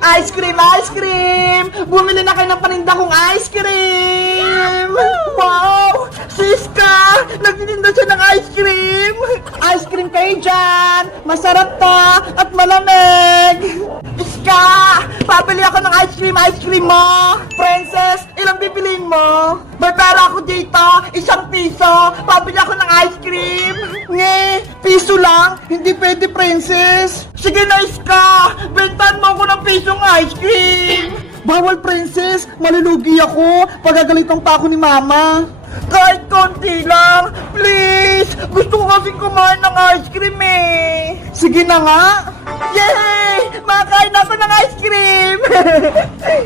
Ice cream, ice cream! Bumili na kayo ng paninda kong ice cream! Wow! Siska! Nagtitinda siya ng ice cream! Ice cream kayo dyan! Masarap ta at malamig! Iska! Papili ako ng ice cream mo! Princess, ilang bibiliin mo? May pera ako dito, 1 piso! Papili ako ng ice cream! Nge, piso lang? Hindi pwede, princess! Sige na, Iska! Bentan mo ako ng pisong ice cream! Bawal, princess! Malulugi ako! Pagagalitan pa ako ni mama! Kahit konti lang! Please! Gusto ko kasing kumain ng ice cream eh! Sige na nga! Yay! Makain ako ng ice cream!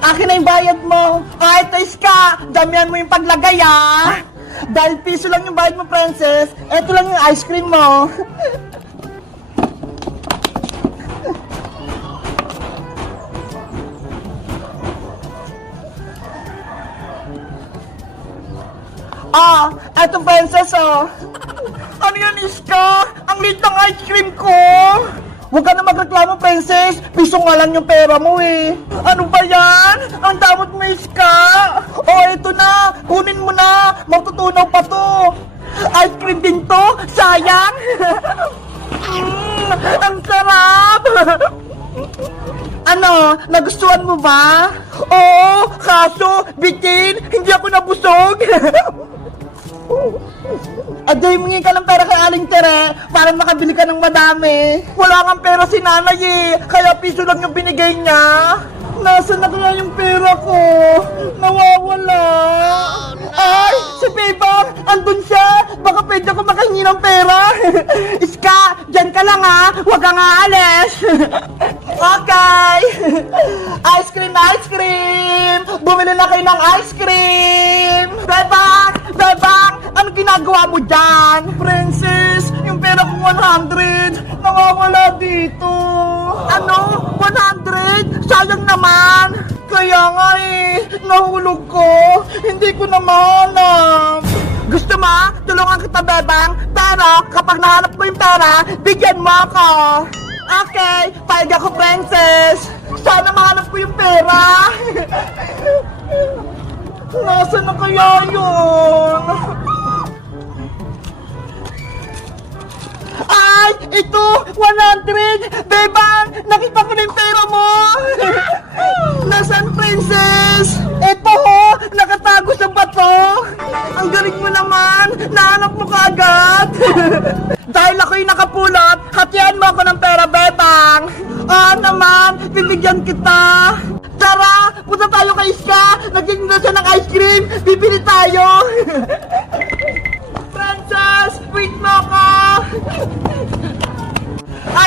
Akin na yung bayad mo! Kahit Iska! Damihan mo yung paglagay ah! Dahil piso lang yung bayad mo, princess! Eto lang yung ice cream mo! Ah, etong princess oh. Ano yan, Iska? Ang liit ng ice cream ko. Huwag ka na magreklamo, princess. Piso nga lang yung pera mo eh. Ano ba yan? Ang damot mo, Iska. Oh, eto na. Kunin mo na. Matutunaw pa to. Ice cream din to. Sayang. Ang sarap. Ano? Nagustuhan mo ba? Oo, kaso, bitin, hindi ako nabusog. Aday, mungi ka ng pera kay Aling Tere para makabili ka ng madami. Wala kang pera si nanay eh, kaya piso lang yung binigay niya. Nasaan na kaya yung pera ko? Nawawala. Oh, no. Ay, si Bebang, andun siya. Baka pwede ako makahingi ng pera. Iska, dyan ka lang ha. Huwag kang aalis. Okay. Ice cream, ice cream. Bumili na kayo ng ice cream. Bebang, Bebang, ano ginagawa mo dyan? Princess, yung pera kong 100, nawawala dito. Ano? 100? Sayang naman. Kaya nga eh, nahulog ko. Hindi ko na mahanap. Gusto mo? Tulungan kita, Bebang. Pero kapag nahanap mo yung pera, bigyan mo ako. Okay, payag ako, princess. Sana mahanap ko yung pera. Nasaan na kaya yun? Ay! Ito! 100! Bebang! Nakita ko na yung pera mo! Nasaan, princess? Ito ho! Nakatago sa bato! Ang galing mo naman! Nahanap mo kaagad! Dahil ako'y nakapulot, hatian mo ako ng pera, Bebang! Naman! Bibigyan kita! Tara! Punta tayo kay Iska! Nagtitinda siya ng ice cream! Bibili tayo! Princess! Wait mo ako!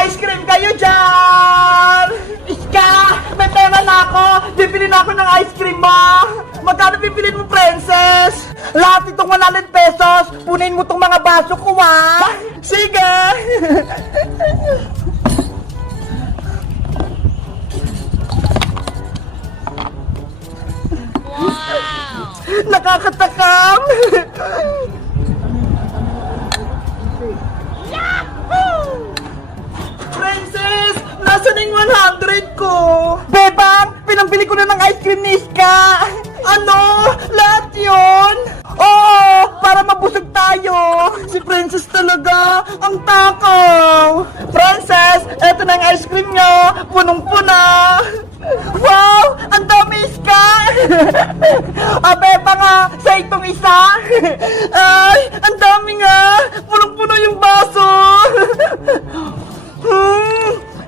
Ice cream kayo dyan! Iska! May pera na ako! Bibili na ako ng ice cream mo! Magkano bibilin mo, princess? Lahat itong 100 pesos! Punin mo itong mga baso ko, ha? Sige! Wow! Nakakatakam! Princess! Nasaan yung 100 ko? Bebang! Pinambili ko na ng ice cream ni Iska! Ano? Lahat yun? Oo! Para mabusog tayo! Si Princess talaga! Ang takaw! Princess! Eto na yung ice cream nyo! Punong-puna! Wow! Ang dami, Iska! Bebang nga! Sa itong isa! Ay! Ang dami nga! Punong-puno yung baso!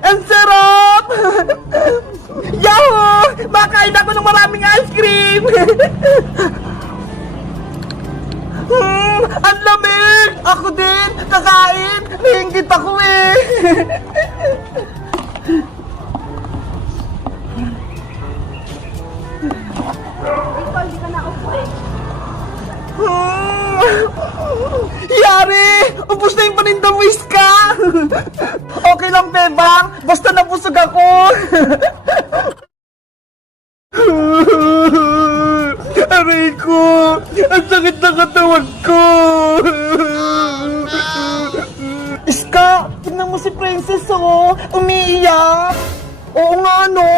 Ang sarap! Yahoo! Makain ako ng maraming ice cream! Ang lamig! Ako din! Kakain! Nahinggit ako eh! Hindi ka na upo eh. Yari! Ubus na yung paninda mo, Iska! Okay lang, Bebang. Basta nabusog ako. Aray ko! Ang sakit na katawan ko! Iska! Tignan mo si Princess, oh! Umiiyak! Oo nga, no?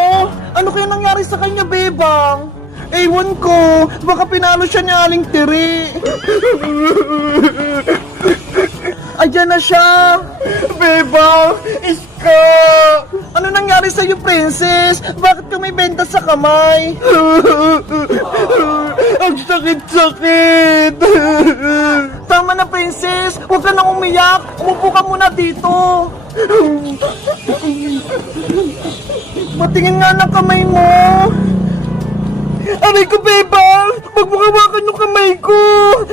kaya nangyari sa kanya, Bebang? Ewan ko, baka pinalo siya ni Aling Tiri. Ayan na siya. Bebang, Iska. Ano nangyari sa'yo, Princess? Bakit ka may benta sa kamay? Ang sakit-sakit. Tama na, Princess. Huwag ka nang umiyak. Umupo ka muna dito. Patingin nga ng kamay mo. Aray ko, Bebang! Huwag mo hawakan yung kamay ko!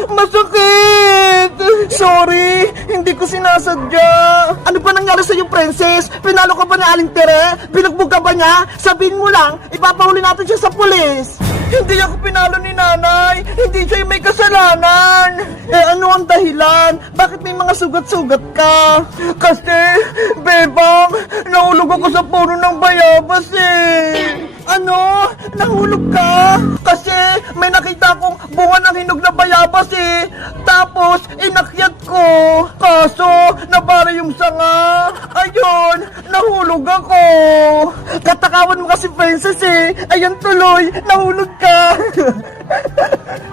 Masakit! Sorry, hindi ko sinasadya. Ano ba nangyari sa'yo, Princess? Pinalo ka ba ni Aling Tere? Binugbog ka ba niya? Sabihin mo lang, ipapahuli natin siya sa pulis. Hindi ako pinalo ni nanay. Hindi siya yung may kasalanan. Eh ano ang dahilan? Bakit may mga sugat-sugat ka? Kasi, Bebang, nahulog ako sa puno ng bayabas eh. Ano? Nahulog ka? Kasi may nakita akong bunga ng hinog na bayabas eh. Tapos, inakyat ko. Kaso, nabara yung sanga. Ayun, nahulog ako. Katakawan mo kasi, Princess eh. Ayan tuloy, nahulog ka.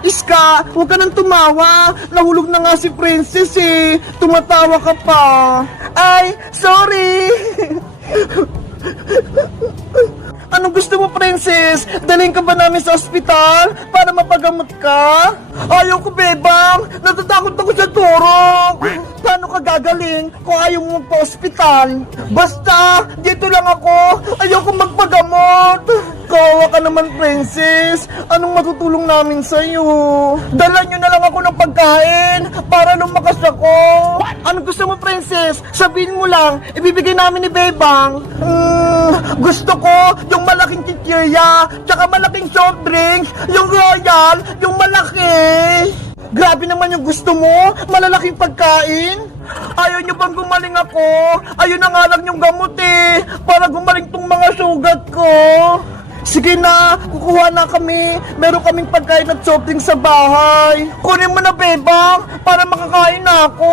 Iska, huwag ka nang tumawa. Nahulog na nga si Princess eh. Tumatawa ka pa. Ay, sorry. Anong gusto mo, Princess? Dalhin ka ba namin sa ospital para mapagamot ka? Ayaw ko, Bebang. Natatakot ako sa turok. Paano ka gagaling kung ayaw mo magpa-ospital? Basta, dito lang ako. Ayaw ko magpagamot. Kawawa ka naman, Princess. Anong matutulong namin sa'yo? Dala nyo na lang ako ng pagkain para lumakas ako. Anong gusto mo, Princess? Sabihin mo lang, ibibigay namin ni Bebang. Gusto ko yung malaking chichirya, tsaka malaking soft drinks, yung royal, yung malaki. Grabe naman yung gusto mo, malalaking pagkain. Ayaw nyo bang gumaling ako? Ayun na nga lang yung gamot eh, para gumaling tong mga sugat ko. Sige na, kukuha na kami. Meron kaming pagkain at soft drinks sa bahay. Kunin mo na, Bebang, para makakain na ako.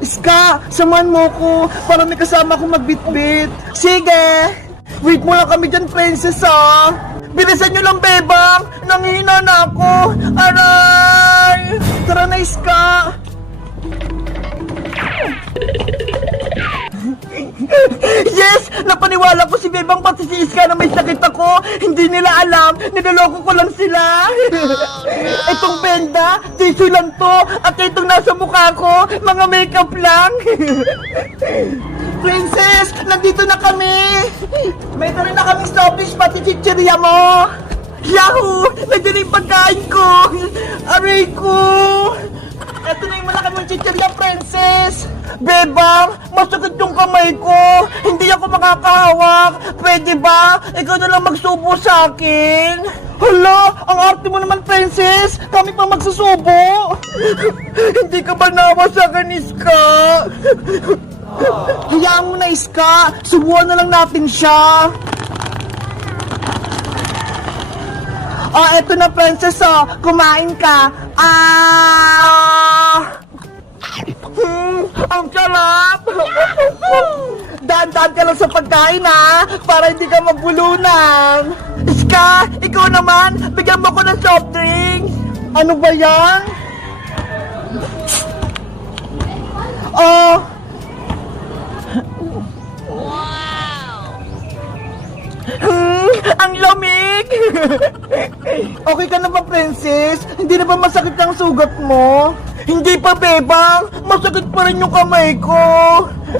Iska, samahan mo ko para may kasama akong magbitbit. Sige. Wait mo lang kami dyan, Princess, ha? Bilisan nyo lang, Bebang! Nangihina na ako! Aray! Tara na, Iska! Yes! Napaniwala ko si Bebang pati si Iska na may sakit ako! Hindi nila alam! Niloloko ko lang sila! Itong benda, tissue lang to! At itong nasa mukha ko, mga makeup lang! Princess, nandito na kami! May rin na kaming stoppish pati chichirya mo! Yahoo! Nandiyan na yung pagkain ko! Aray ko! Eto na yung malaki mong chichirya, Princess! Bebang, masakit yung kamay ko! Hindi ako makakahawak! Pwede ba? Ikaw na lang magsubo sa akin! Hala! Ang arte mo naman, Princess! Kami pa magsusubo! Hindi ka ba nawa sa akin, Iska? Hayaan mo na, Iska. Subuhan na lang natin siya. Eto na, Princess, kumain ka. Ang sarap. Daan-daan ka lang sa pagkain, ha, para hindi ka mabulunan. Iska, ikaw naman, bigyan mo ko ng soft drinks. Ano ba yan? Ang lamig! Okay ka na ba, Princess? Hindi na ba masakit ang sugat mo? Hindi pa, Bebang! Masakit pa rin yung kamay ko!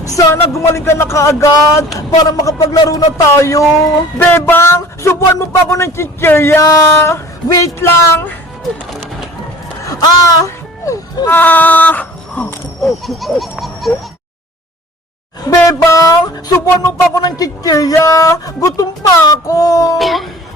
Sana gumaling ka na kaagad para makapaglaro na tayo! Bebang! Subuhan mo pa ako ng chichirya! Wait lang! Bebang, subuhan mo pa ako ng chichirya. Gutom pa ako.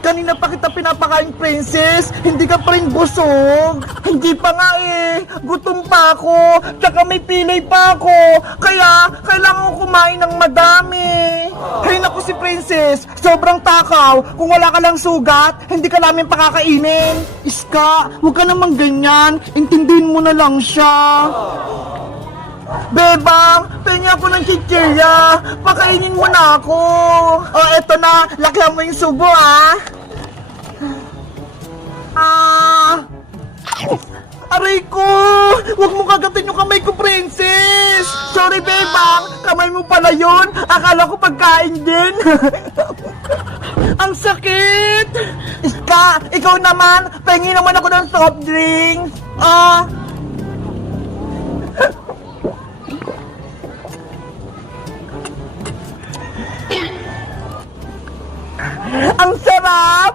Kanina pa kita pinapakain, Princess. Hindi ka pa rin busog. Hindi pa nga eh. Gutom pa ako. Tsaka may pilay pa ako. Kaya, kailangan ko kumain ng madami. Hay naku si Princess. Sobrang takaw. Kung wala ka lang sugat, hindi ka namin pakakainin. Iska, huwag ka namang ganyan. Intindihin mo na lang siya. Bebang, pengi ako ng chichirya. Pakainin mo na ako. Oh, eto na. Lakyan mo yung subo, ah. Aray ko! Huwag mo kagatin yung kamay ko, princess! Sorry, Bebang! Kamay mo pala yun! Akala ko pagkain din! Ang sakit! Iska, ikaw naman! Pengi naman ako ng soft drinks! Ang sarap!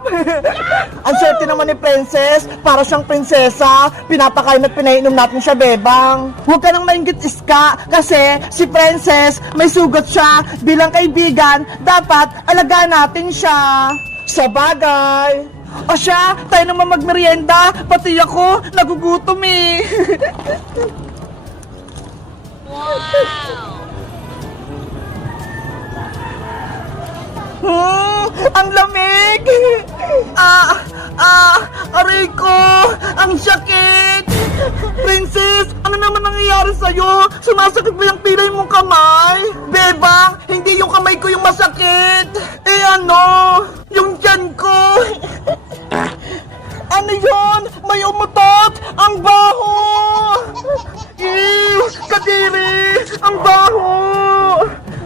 Ang swerte naman ni Princess. Para siyang prinsesa. Pinapakain at pinainom natin siya, Bebang. Huwag ka nang mainggit, Iska. Kasi si Princess, may sugat siya. Bilang kaibigan, dapat alagaan natin siya. Sa bagay. O siya, tayo naman magmerienda. Pati ako, nagugutom eh. Ang lamig! Aray ko! Ang sakit! Princess, ano naman nangyayari sa'yo? Sumasakit ba yung pilay mong kamay? Bebang, hindi yung kamay ko yung masakit! Eh ano? Yung tiyan ko! Ano yun? May umutot! Ang baho! Ew! Kadiri! Ang baho!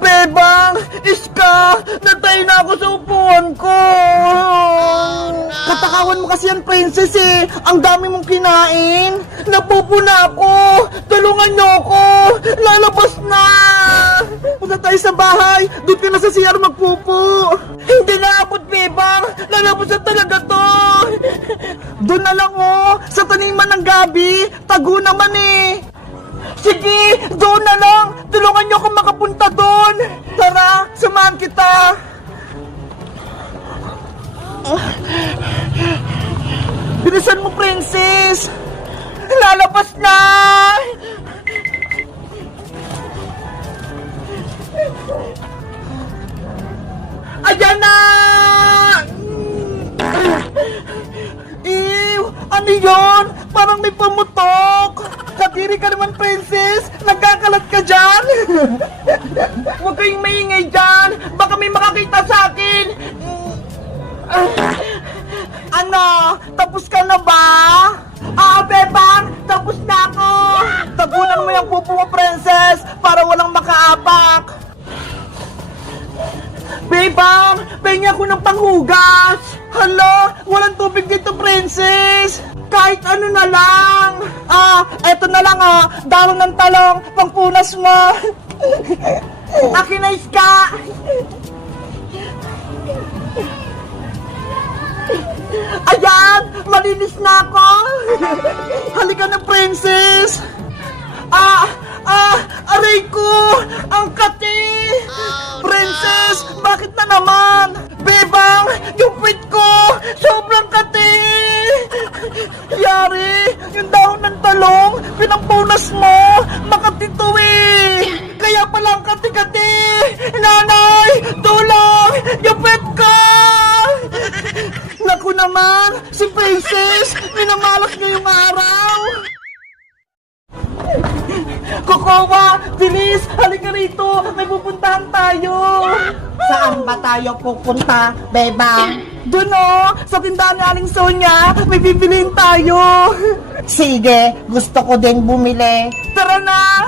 Bebang! Iska! Natay na ako sa upuan ko! Katakawan mo kasi yan, princess eh! Ang dami mong kinain! Napupuna ako! Tulungan niyo ako! Lalabas na! Punta tayo sa bahay! Doon ka na sa CR magpupo! Hindi na abot, Bebang! Lalabas na talaga to! Doon na lang oh! Sa taniman ng gabi! Tago naman eh! Sige, doon na lang. Tulungan niyo akong makapunta doon. Tara, samahan kita. Bilisan mo, princess. Lalabas na. Ayan na. Ew, ano yun? Parang may pamutok. Kadiri ka naman, princess! Nagkakalat ka dyan! Huwag kayong maingay dyan! Baka may makakita sa akin! Ano? Tapos ka na ba? Bebang! Tapos na ako! Tagunan mo yung pupo mo, princess! Para walang makaapak! Bebang! Pengi ako ng panghugas! Hala! Walang tubig dito, princess! Kahit ano na lang! Eto na lang dahon ng talong, pangpunas mo! Akin na, Iska! Ayan! Malinis na ako! Halika na, princess! Aray ko! Ang kati! Princess! Bakit na naman? Bebang! Yung puwit ko! Sobrang kati! Yari! Yung dahon ng talong! Pinampunas mo! Makati to eh! Kaya palang kati-kati! Nanay! Tulong! Yung puwit ko! Naku naman! Si Princess! Minamalas niya yung araw! Kokowa! Bilis! Halika rito! May pupuntahan tayo! Saan ba tayo pupunta, Bebang? Doon sa tindahan ni Aling Sonia! May bibiliin tayo! Sige! Gusto ko din bumili! Tara na!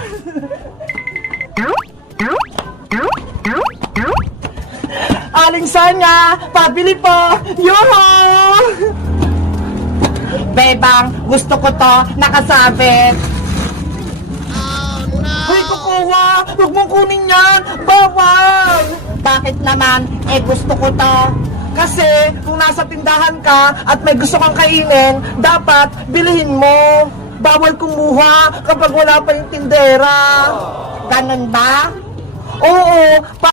Aling Sonia! Pabili po! Yoho! Bebang! Gusto ko to! Nakasabit! Hoy, Kukuha! Huwag mong kunin yan! Bawal! Bakit naman? Gusto ko to. Kasi, kung nasa tindahan ka at may gusto kang kainin, dapat bilhin mo. Bawal kumuha kapag wala pa yung tindera. Ganun ba? Oo,